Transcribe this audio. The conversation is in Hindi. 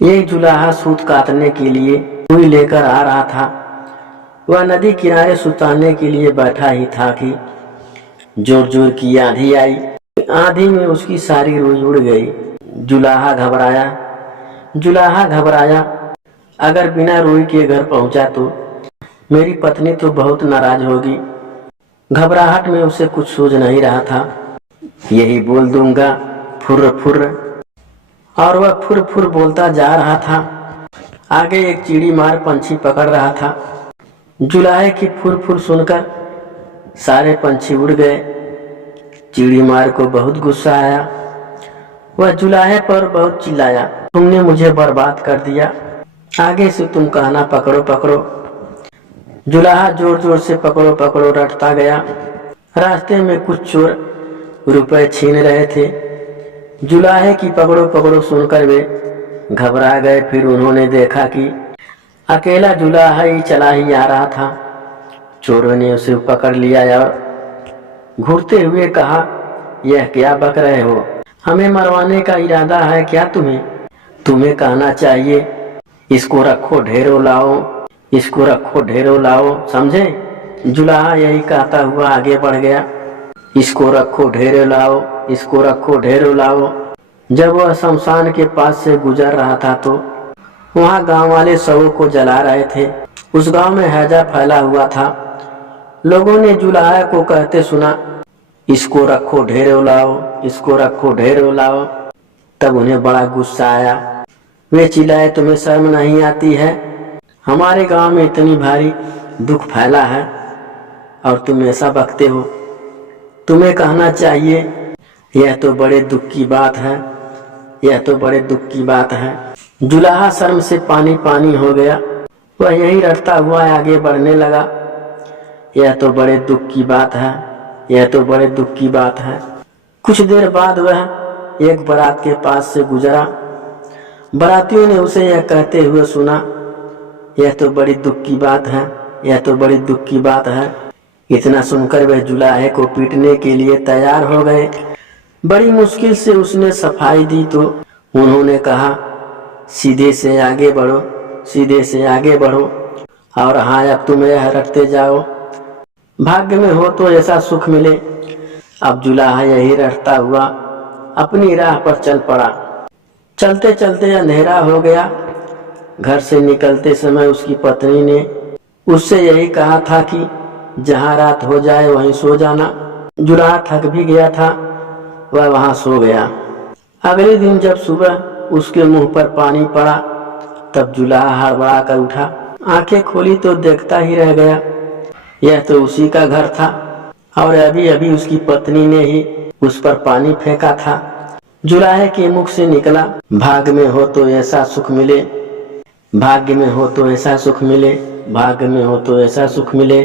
एक जुलाहा सूत काटने के लिए रुई लेकर आ रहा था। वह नदी किनारे सुताने के लिए बैठा ही था कि जोर जोर की आंधी आई। आंधी में उसकी सारी रुई उड़ गई। जुलाहा घबराया। अगर बिना रुई के घर पहुंचा तो मेरी पत्नी तो बहुत नाराज होगी। घबराहट में उसे कुछ सूझ नहीं रहा था। यही बोल दूंगा, फुर्र फुर्र। और वह फुर फुर बोलता जा रहा था। आगे एक चिड़ी मार पंछी पकड़ रहा था। जुलाहे की फुर फुर सुनकर सारे पंछी उड़ गए। चिड़ी मार को बहुत गुस्सा आया। वह जुलाहे पर बहुत चिल्लाया, तुमने मुझे बर्बाद कर दिया, आगे से तुम कहना पकड़ो पकड़ो। जुलाहा जोर जोर से पकड़ो पकड़ो रटता गया। रास्ते में कुछ चोर रुपए छीन रहे थे। जुलाहे की पकड़ो पकड़ो सुनकर वे घबरा गए। फिर उन्होंने देखा कि अकेला जुलाहा ही चला ही आ रहा था। चोरों ने उसे पकड़ लिया और घूरते हुए कहा, यह क्या बक रहे हो? हमें मरवाने का इरादा है क्या तुम्हें कहना चाहिए, इसको रखो ढेरों लाओ, इसको रखो ढेरों लाओ, समझे? जुलाहा यही कहता हुआ आगे बढ़ गया। इसको रखो ढेरों लाओ, इसको रखो ढेरों लाओ। जब वह शमशान के पास से गुजर रहा था तो वहां गांव वाले शवों को जला रहे थे। उस गांव में हैजा फैला हुआ था। लोगों ने जुलाहा को कहते सुना, इसको रखो ढेरों लाओ, इसको रखो ढेरों लाओ। तब उन्हें बड़ा गुस्सा आया। वे चिल्लाए, तुम्हें शर्म नहीं आती है? हमारे गांव में इतनी भारी दुख फैला है और तुम ऐसा बकते हो। तुम्हें कहना चाहिए, यह तो बड़े दुख की बात है, यह तो बड़े दुख की बात है। जुलाहा शर्म से पानी पानी हो गया। वह यही रटता हुआ आगे बढ़ने लगा। यह तो बड़े दुख की बात है, यह तो बड़े दुख की बात है। कुछ देर बाद वह एक बारात के पास से गुजरा। बारातियों ने उसे यह कहते हुए सुना, यह तो बड़ी दुख की बात है, यह तो बड़ी दुख की बात है। इतना सुनकर वह जुलाहे को पीटने के लिए तैयार हो गए। बड़ी मुश्किल से उसने सफाई दी तो उन्होंने कहा, सीधे से आगे बढ़ो, सीधे से आगे बढ़ो। और हाँ, अब तुम यह रटते जाओ, भाग्य में हो तो ऐसा सुख मिले। अब जुलाहा यही रटता हुआ अपनी राह पर चल पड़ा। चलते चलते अंधेरा हो गया। घर से निकलते समय उसकी पत्नी ने उससे यही कहा था कि जहाँ रात हो जाए वहीं सो जाना। जुलाहा थक भी गया था, वह वहां सो गया। अगले दिन जब सुबह उसके मुंह पर पानी पड़ा तब जुलाहा हड़बड़ा कर उठा। आंखें खोली तो देखता ही रह गया, यह तो उसी का घर था और अभी अभी उसकी पत्नी ने ही उस पर पानी फेंका था। जुलाहे के मुख से निकला, भाग्य में हो तो ऐसा सुख मिले, भाग्य में हो तो ऐसा सुख मिले, भाग्य में हो तो ऐसा सुख मिले।